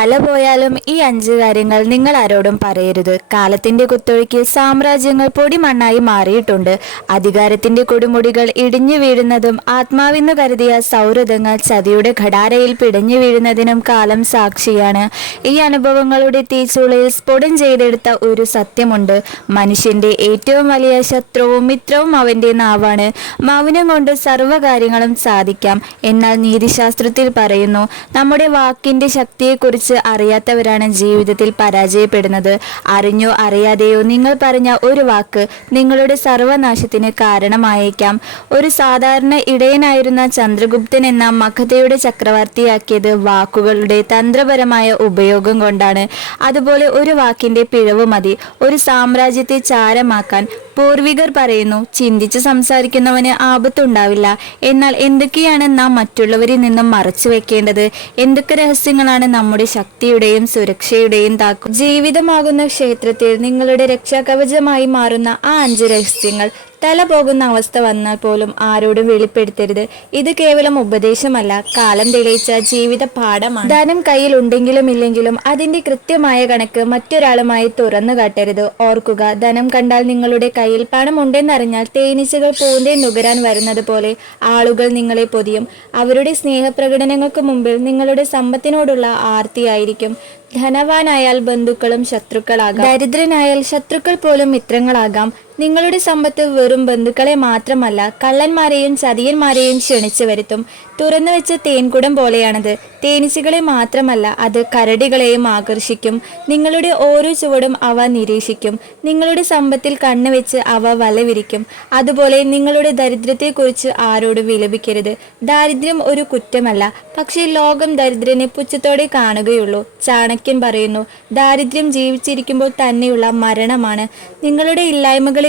തല പോയാലും ഈ അഞ്ച് കാര്യങ്ങൾ നിങ്ങൾ ആരോടും പറയരുത്. കാലത്തിന്റെ കുത്തൊഴുക്കിൽ സാമ്രാജ്യങ്ങൾ പൊടിമണ്ണായി മാറിയിട്ടുണ്ട്. അധികാരത്തിന്റെ കൊടുമുടികൾ ഇടിഞ്ഞു വീഴുന്നതും ആത്മാവെന്നു കരുതിയ സൗഹൃദങ്ങൾ ചതിയുടെ ഘടാരയിൽ പിടഞ്ഞു വീഴുന്നതിനും കാലം സാക്ഷിയാണ്. ഈ അനുഭവങ്ങളുടെ തീച്ചുളയിൽ സ്ഫുടം ചെയ്തെടുത്ത ഒരു സത്യമുണ്ട്. മനുഷ്യന്റെ ഏറ്റവും വലിയ ശത്രുവും മിത്രവും അവന്റെ നാവാണ്. മൗനം കൊണ്ട് സർവകാര്യങ്ങളും സാധിക്കാം. എന്നാൽ നീതിശാസ്ത്രത്തിൽ പറയുന്നു നമ്മുടെ വാക്കിന്റെ ശക്തിയെക്കുറിച്ച് അറിയാത്തവരാണ് ജീവിതത്തിൽ പരാജയപ്പെടുന്നത്. അറിഞ്ഞോ അറിയാതെയോ നിങ്ങൾ പറഞ്ഞ ഒരു വാക്ക് നിങ്ങളുടെ സർവനാശത്തിന് കാരണമായേക്കാം. ഒരു സാധാരണ ഇടയനായിരുന്ന ചന്ദ്രഗുപ്തൻ എന്ന മഗധയുടെ ചക്രവർത്തിയാക്കിയത് വാക്കുകളുടെ തന്ത്രപരമായ ഉപയോഗം കൊണ്ടാണ്. അതുപോലെ ഒരു വാക്കിന്റെ പിഴവ് മതി. ഒരു സാമ്രാജ്യത്തെ ചാരമാക്കാൻ പൂർവികർ പറയുന്നു ചിന്തിച്ച് സംസാരിക്കുന്നവന് ആപത്തുണ്ടാവില്ല. എന്നാൽ എന്തൊക്കെയാണ് നാം മറ്റുള്ളവരിൽ നിന്നും മറച്ചു വെക്കേണ്ടത്? എന്തൊക്കെ രഹസ്യങ്ങളാണ് നമ്മുടെ ശക്തിയുടെയും സുരക്ഷയുടെയും താക്കും? ജീവിതമാകുന്ന ക്ഷേത്രത്തിൽ നിങ്ങളുടെ രക്ഷാകവചമായി മാറുന്ന ആ അഞ്ച് രഹസ്യങ്ങൾ തല പോകുന്ന അവസ്ഥ വന്നാൽ പോലും ആരോടും വെളിപ്പെടുത്തരുത്. ഇത് കേവലം ഉപദേശമല്ല. കാലം തെളിയിച്ച ജീവിത പാഠമാണ്. ധനം കയ്യിൽ ഉണ്ടെങ്കിലും ഇല്ലെങ്കിലും അതിന്റെ കൃത്യമായ കണക്ക് മറ്റൊരാളുമായി തുറന്നു കാട്ടരുത്. ഓർക്കുക ധനം കണ്ടാൽ നിങ്ങളുടെ കയ്യിൽ പണം ഉണ്ടെന്നറിഞ്ഞാൽ തേനീച്ചകൾ പൂന്തേ നുകരാൻ വരുന്നത് പോലെ ആളുകൾ നിങ്ങളെ പൊതിയും. അവരുടെ സ്നേഹപ്രകടനങ്ങൾക്ക് മുമ്പിൽ നിങ്ങളുടെ സമ്പത്തിനോടുള്ള ആർത്തിയായിരിക്കും. ധനവാനായാൽ ബന്ധുക്കളും ശത്രുക്കളാകാം. ദരിദ്രനായാൽ ശത്രുക്കൾ പോലും മിത്രങ്ങളാകാം. നിങ്ങളുടെ സമ്പത്ത് വെറും ബന്ധുക്കളെ മാത്രമല്ല കള്ളന്മാരെയും ചതിയന്മാരെയും ക്ഷണിച്ചു വരുത്തും തുറന്നു വെച്ച തേൻകുടം പോലെയാണത്. തേനീച്ചകളെ മാത്രമല്ല അത് കരടികളെയും ആകർഷിക്കും. നിങ്ങളുടെ ഓരോ ചുവടും അവ നിരീക്ഷിക്കും. നിങ്ങളുടെ സമ്പത്തിൽ കണ്ണുവെച്ച് അവ വലവിരിക്കും. അതുപോലെ നിങ്ങളുടെ ദരിദ്രത്തെക്കുറിച്ച് ആരോടും വിലപിക്കരുത്. ദാരിദ്ര്യം ഒരു കുറ്റമല്ല പക്ഷേ ലോകം ദരിദ്രനെ പുച്ഛത്തോടെ കാണുകയുള്ളൂ. ചാണക്യൻ പറയുന്നു ദാരിദ്ര്യം ജീവിച്ചിരിക്കുമ്പോൾ തന്നെയുള്ള മരണമാണ്. നിങ്ങളുടെ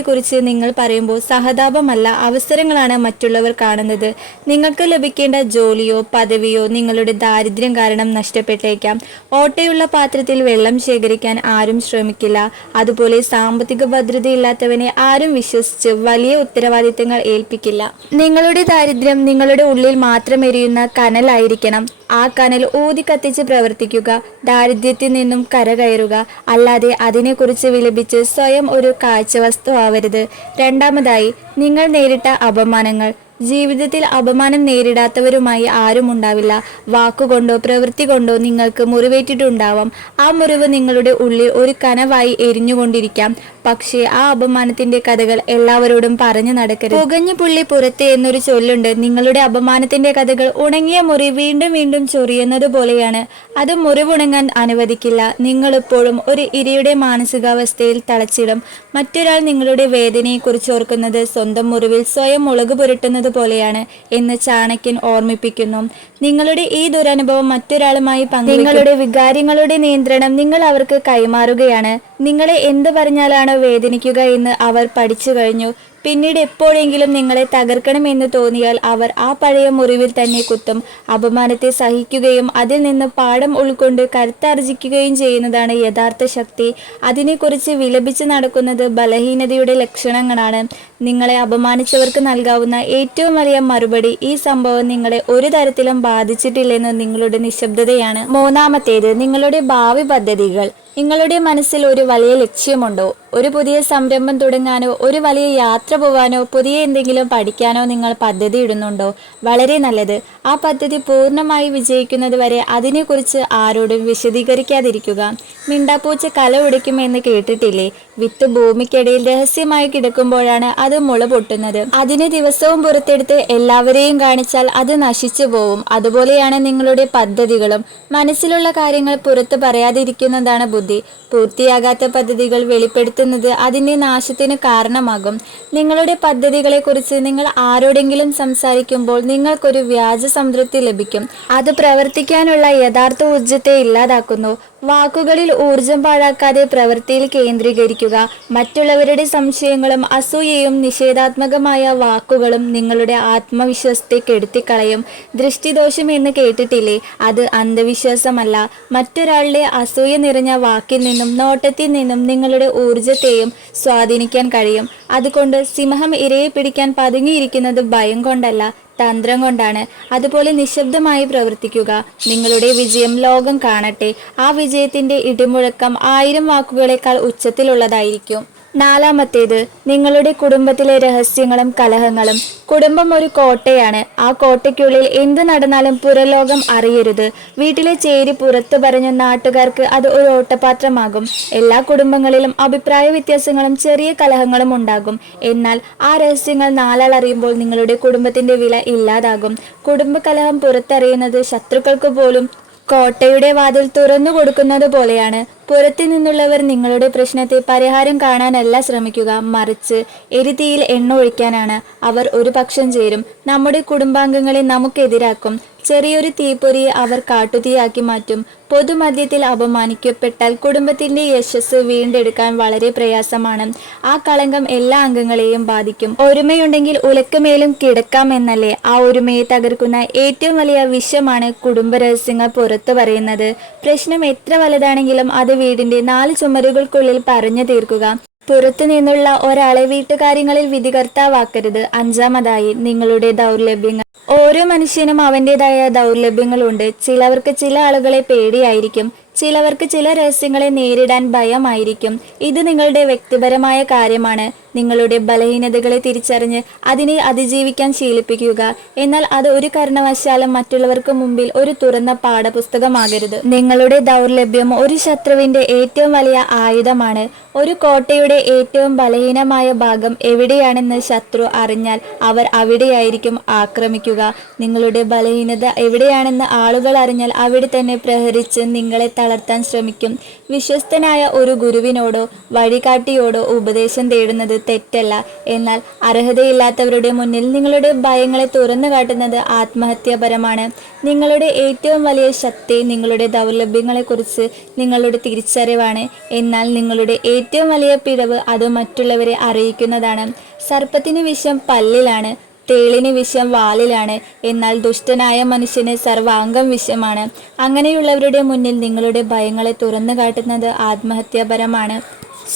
ഇല്ലായ്മകളെക്കുറിച്ച് നിങ്ങൾ പറയുമ്പോൾ സഹതാപമല്ല അവസരങ്ങളാണ് മറ്റുള്ളവർ കാണുന്നത്. നിങ്ങൾക്ക് ലഭിക്കേണ്ട ജോലിയോ പദവിയോ നിങ്ങളുടെ ദാരിദ്ര്യം കാരണം നഷ്ടപ്പെട്ടേക്കാം. ഓട്ടയുള്ള പാത്രത്തിൽ വെള്ളം ശേഖരിക്കാൻ ആരും ശ്രമിക്കില്ല. അതുപോലെ സാമ്പത്തിക ഭദ്രതയില്ലാത്തവനെ ആരും വിശ്വസിച്ച് വലിയ ഉത്തരവാദിത്തങ്ങൾ ഏൽപ്പിക്കില്ല. നിങ്ങളുടെ ദാരിദ്ര്യം നിങ്ങളുടെ ഉള്ളിൽ മാത്രം എരിയുന്ന കനലായിരിക്കണം. ആ കനൽ ഊതി കത്തിച്ച് പ്രവർത്തിക്കുക ദാരിദ്ര്യത്തിൽ നിന്നും കരകയറുക അല്ലാതെ അതിനെക്കുറിച്ച് വിലപിച്ച് സ്വയം ഒരു കാഴ്ചവസ്തു ആവരുത് രണ്ടാമതായി നിങ്ങൾ നേരിട്ട അപമാനങ്ങൾ. ജീവിതത്തിൽ അപമാനം നേരിടാത്തവരുമായി ആരും ഉണ്ടാവില്ല. വാക്കുകൊണ്ടോ പ്രവൃത്തി കൊണ്ടോ നിങ്ങൾക്ക് മുറിവേറ്റിട്ടുണ്ടാവാം. ആ മുറിവ് നിങ്ങളുടെ ഉള്ളിൽ ഒരു കനവായി എരിഞ്ഞുകൊണ്ടിരിക്കാം. പക്ഷേ ആ അപമാനത്തിന്റെ കഥകൾ എല്ലാവരോടും പറഞ്ഞു നടക്കരുത്. പുകഞ്ഞു പുള്ളി പുറത്ത് എന്നൊരു ചൊല്ലുണ്ട്. നിങ്ങളുടെ അപമാനത്തിന്റെ കഥകൾ ഉണങ്ങിയ മുറി വീണ്ടും വീണ്ടും ചൊറിയുന്നത് പോലെയാണ്. അത് മുറിവുണങ്ങാൻ അനുവദിക്കില്ല. നിങ്ങൾ എപ്പോഴും ഒരു ഇരയുടെ മാനസികാവസ്ഥയിൽ തളച്ചിടും. മറ്റൊരാൾ നിങ്ങളുടെ വേദനയെക്കുറിച്ച് ഓർക്കുന്നത് സ്വന്തം മുറിവിൽ സ്വയം മുളക് പുരട്ടുന്നത് പോലെയാണ് എന്ന് ചാണക്യൻ ഓർമ്മിപ്പിക്കുന്നു. നിങ്ങളുടെ ഈ ദുരനുഭവം മറ്റൊരാളുമായി പങ്കു നിങ്ങളുടെ വികാരങ്ങളുടെ നിയന്ത്രണം നിങ്ങൾ അവർക്ക് കൈമാറുകയാണ്. നിങ്ങളെ എന്ത് പറഞ്ഞാലാണോ വേദനിക്കുക എന്ന് അവർ പഠിച്ചു കഴിഞ്ഞു. പിന്നീട് എപ്പോഴെങ്കിലും നിങ്ങളെ തകർക്കണമെന്ന് തോന്നിയാൽ അവർ ആ പഴയ മുറിവിൽ തന്നെ കുത്തും. അപമാനത്തെ സഹിക്കുകയും അതിൽ നിന്ന് പാഠം ഉൾക്കൊണ്ട് കരുത്താർജിക്കുകയും ചെയ്യുന്നതാണ് യഥാർത്ഥ ശക്തി. അതിനെക്കുറിച്ച് വിലപിച്ച് നടക്കുന്നത് ബലഹീനതയുടെ ലക്ഷണങ്ങളാണ്. നിങ്ങളെ അപമാനിച്ചവർക്ക് നൽകാവുന്ന ഏറ്റവും വലിയ മറുപടി ഈ സംഭവം നിങ്ങളെ ഒരു തരത്തിലും ബാധിച്ചിട്ടില്ലെന്ന് നിങ്ങളുടെ നിശബ്ദതയാണ്. മൂന്നാമത്തേത് നിങ്ങളുടെ ഭാവി പദ്ധതികൾ. നിങ്ങളുടെ മനസ്സിൽ ഒരു വലിയ ലക്ഷ്യമുണ്ടോ? ഒരു പുതിയ സംരംഭം തുടങ്ങാനോ ഒരു വലിയ യാത്ര പോവാനോ പുതിയ എന്തെങ്കിലും പഠിക്കാനോ നിങ്ങൾ പദ്ധതി ഇടുന്നുണ്ടോ? വളരെ നല്ലത്. ആ പദ്ധതി പൂർണമായി വിജയിക്കുന്നത് വരെ അതിനെക്കുറിച്ച് ആരോടും വിശദീകരിക്കാതിരിക്കുക. മിണ്ടാപ്പൂച്ച കല ഉടയ്ക്കുമെന്ന് കേട്ടിട്ടില്ലേ? വിത്ത് ഭൂമിക്കിടയിൽ രഹസ്യമായി കിടക്കുമ്പോഴാണ് അത് മുള പൊട്ടുന്നത്. അതിനെ ദിവസവും പുറത്തെടുത്ത് എല്ലാവരെയും കാണിച്ചാൽ അത് നശിച്ചു പോവും. അതുപോലെയാണ് നിങ്ങളുടെ പദ്ധതികളും. മനസ്സിലുള്ള കാര്യങ്ങൾ പുറത്തു പറയാതിരിക്കുന്നതാണ് ബുദ്ധി. പൂർത്തിയാകാത്ത പദ്ധതികൾ വെളിപ്പെടുത്തുന്നത് അതിന്റെ നാശത്തിന് കാരണമാകും. നിങ്ങളുടെ പദ്ധതികളെക്കുറിച്ച് നിങ്ങൾ ആരോടെങ്കിലും സംസാരിക്കുമ്പോൾ നിങ്ങൾക്കൊരു വ്യാജ സംതൃപ്തി ലഭിക്കും. അത് പ്രവർത്തിക്കാനുള്ള യഥാർത്ഥ ഊർജത്തെ ഇല്ലാതാക്കുന്നു. വാക്കുകളിൽ ഊർജം പാഴാക്കാതെ പ്രവൃത്തിയിൽ കേന്ദ്രീകരിക്കുക. മറ്റുള്ളവരുടെ സംശയങ്ങളും അസൂയയും നിഷേധാത്മകമായ വാക്കുകളും നിങ്ങളുടെ ആത്മവിശ്വാസത്തെ കെടുത്തിക്കളയും. ദൃഷ്ടിദോഷം എന്ന് കേട്ടിട്ടില്ലേ? അത് അന്ധവിശ്വാസമല്ല. മറ്റൊരാളുടെ അസൂയ നിറഞ്ഞ വാക്കിൽ നിന്നും നോട്ടത്തിൽ നിന്നും നിങ്ങളുടെ ഊർജത്തെയും സ്വാധീനിക്കാൻ കഴിയും. അതുകൊണ്ട് സിംഹം ഇരയെ പിടിക്കാൻ പതുങ്ങിയിരിക്കുന്നത് ഭയം കൊണ്ടല്ല. തന്ത്രം കൊണ്ടാണ് അതുപോലെ നിശബ്ദമായി പ്രവർത്തിക്കുക. നിങ്ങളുടെ വിജയം ലോകം കാണട്ടെ. ആ വിജയത്തിന്റെ ഇടിമുഴക്കം ആയിരം വാക്കുകളേക്കാൾ ഉച്ചത്തിലുള്ളതായിരിക്കും. നാലാമത്തേത് നിങ്ങളുടെ കുടുംബത്തിലെ രഹസ്യങ്ങളും കലഹങ്ങളും. കുടുംബം ഒരു കോട്ടയാണ്. ആ കോട്ടയ്ക്കുള്ളിൽ എന്തു നടന്നാലും പുറലോകം അറിയരുത്. വീട്ടിലെ ചേരി പുറത്തു പറഞ്ഞ നാട്ടുകാർക്ക് അത് ഒരു ഓട്ടപാത്രമാകും. എല്ലാ കുടുംബങ്ങളിലും അഭിപ്രായ വ്യത്യാസങ്ങളും ചെറിയ കലഹങ്ങളും ഉണ്ടാകും. എന്നാൽ ആ രഹസ്യങ്ങൾ നാലാൾ അറിയുമ്പോൾ നിങ്ങളുടെ കുടുംബത്തിന്റെ വില ഇല്ലാതാകും. കുടുംബ കലഹം പുറത്തറിയുന്നത് ശത്രുക്കൾക്ക് പോലും കോട്ടയുടെ വാതിൽ തുറന്നു കൊടുക്കുന്നത് പോലെയാണ്. പുറത്തു നിന്നുള്ളവർ നിങ്ങളുടെ പ്രശ്നത്തെ പരിഹാരം കാണാനല്ല ശ്രമിക്കുക. മറിച്ച് എരുതിയിൽ എണ്ണ ഒഴിക്കാനാണ്. അവർ ഒരു പക്ഷം ചേരും. നമ്മുടെ കുടുംബാംഗങ്ങളെ നമുക്കെതിരാക്കും. ചെറിയൊരു തീപ്പൊരിയെ അവർ കാട്ടുതീയാക്കി മാറ്റും. പൊതുമധ്യത്തിൽ അപമാനിക്കപ്പെട്ടാൽ കുടുംബത്തിന്റെ യശസ് വീണ്ടെടുക്കാൻ വളരെ പ്രയാസമാണ്. ആ കളങ്കം എല്ലാ അംഗങ്ങളെയും ബാധിക്കും. ഒരുമയുണ്ടെങ്കിൽ ഉലക്കമേലും കിടക്കാം എന്നല്ലേ ആ ഒരുമയെ തകർക്കുന്ന ഏറ്റവും വലിയ വിഷമാണ് കുടുംബ രഹസ്യങ്ങൾ പുറത്തു പറയുന്നത്. പ്രശ്നം എത്ര വലുതാണെങ്കിലും അത് വീടിന്റെ നാല് ചുമരുകൾക്കുള്ളിൽ പറഞ്ഞു തീർക്കുക. പുറത്തു നിന്നുള്ള ഒരാളെ വീട്ടുകാര്യങ്ങളിൽ വിധികർത്താവാക്കരുത്. അഞ്ചാമതായി നിങ്ങളുടെ ദൗർലഭ്യങ്ങൾ. ഓരോ മനുഷ്യനും അവന്റെതായ ദൗർലഭ്യങ്ങളുണ്ട്. ചിലവർക്ക് ചില ആളുകളെ പേടിയായിരിക്കും. ചിലവർക്ക് ചില രഹസ്യങ്ങളെ നേരിടാൻ ഭയമായിരിക്കും. ഇത് നിങ്ങളുടെ വ്യക്തിപരമായ കാര്യമാണ്. നിങ്ങളുടെ ബലഹീനതകളെ തിരിച്ചറിഞ്ഞ് അതിനെ അതിജീവിക്കാൻ ശീലിപ്പിക്കുക. എന്നാൽ അത് ഒരു കാരണവശാലും മറ്റുള്ളവർക്ക് മുമ്പിൽ ഒരു തുറന്ന പാഠപുസ്തകമാകരുത്. നിങ്ങളുടെ ദൗർലഭ്യം ഒരു ശത്രുവിന്റെ ഏറ്റവും വലിയ ആയുധമാണ്. ഒരു കോട്ടയുടെ ഏറ്റവും ബലഹീനമായ ഭാഗം എവിടെയാണെന്ന് ശത്രു അറിഞ്ഞാൽ അവർ അവിടെയായിരിക്കും ആക്രമിക്കുക. നിങ്ങളുടെ ബലഹീനത എവിടെയാണെന്ന് ആളുകൾ അറിഞ്ഞാൽ അവിടെ തന്നെ പ്രഹരിച്ച് നിങ്ങളെ തളർത്താൻ ശ്രമിക്കും. വിശ്വസ്തനായ ഒരു ഗുരുവിനോടോ വഴികാട്ടിയോടോ ഉപദേശം തേടുന്നത് തെറ്റല്ല. എന്നാൽ അർഹതയില്ലാത്തവരുടെ മുന്നിൽ നിങ്ങളുടെ ഭയങ്ങളെ തുറന്നു കാട്ടുന്നത് ആത്മഹത്യാപരമാണ്. നിങ്ങളുടെ ഏറ്റവും വലിയ ശക്തി നിങ്ങളുടെ ദൗർലഭ്യങ്ങളെക്കുറിച്ച് നിങ്ങളുടെ തിരിച്ചറിവാണ്. എന്നാൽ നിങ്ങളുടെ ഏറ്റവും വലിയ പിഴവ് അത് മറ്റുള്ളവരെ അറിയിക്കുന്നതാണ്. സർപ്പത്തിന് വിഷം പല്ലിലാണ്. തേളിന് വിഷം വാലിലാണ്. എന്നാൽ ദുഷ്ടനായ മനുഷ്യന് സർവാംഗം വിഷമാണ്. അങ്ങനെയുള്ളവരുടെ മുന്നിൽ നിങ്ങളുടെ ഭയങ്ങളെ തുറന്നു കാട്ടുന്നത് ആത്മഹത്യാപരമാണ്.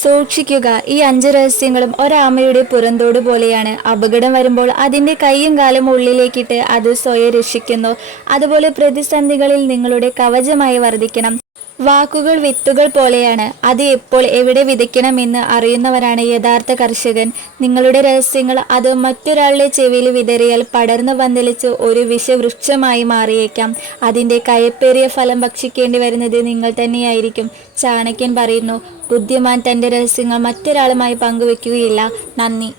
സൂക്ഷിക്കുക. ഈ അഞ്ച് രഹസ്യങ്ങളും ഒരാമയുടെ പുറന്തോട് പോലെയാണ്. അപകടം വരുമ്പോൾ അതിന്റെ കൈയും കാലും ഉള്ളിലേക്കിട്ട് അത് സ്വയം രക്ഷിക്കുന്നു. അതുപോലെ പ്രതിസന്ധികളിൽ നിങ്ങളുടെ കവചമായി വർദ്ധിക്കണം. വാക്കുകൾ വിത്തുകൾ പോലെയാണ്. അത് എപ്പോൾ എവിടെ വിതയ്ക്കണമെന്ന് അറിയുന്നവരാണ് യഥാർത്ഥ കർഷകൻ. നിങ്ങളുടെ രഹസ്യങ്ങൾ അത് മറ്റൊരാളുടെ ചെവിയിൽ വിതറിയാൽ പടർന്നു പന്തലിച്ച് ഒരു വിഷവൃക്ഷമായി മാറിയേക്കാം. അതിന്റെ കയപ്പേറിയ ഫലം ഭക്ഷിക്കേണ്ടി വരുന്നത് നിങ്ങൾ തന്നെയായിരിക്കും. ചാണക്യൻ പറയുന്നു ബുദ്ധിമാൻ തന്റെ രഹസ്യങ്ങൾ മറ്റൊരാളുമായി പങ്കുവെക്കുകയില്ല. നന്ദി.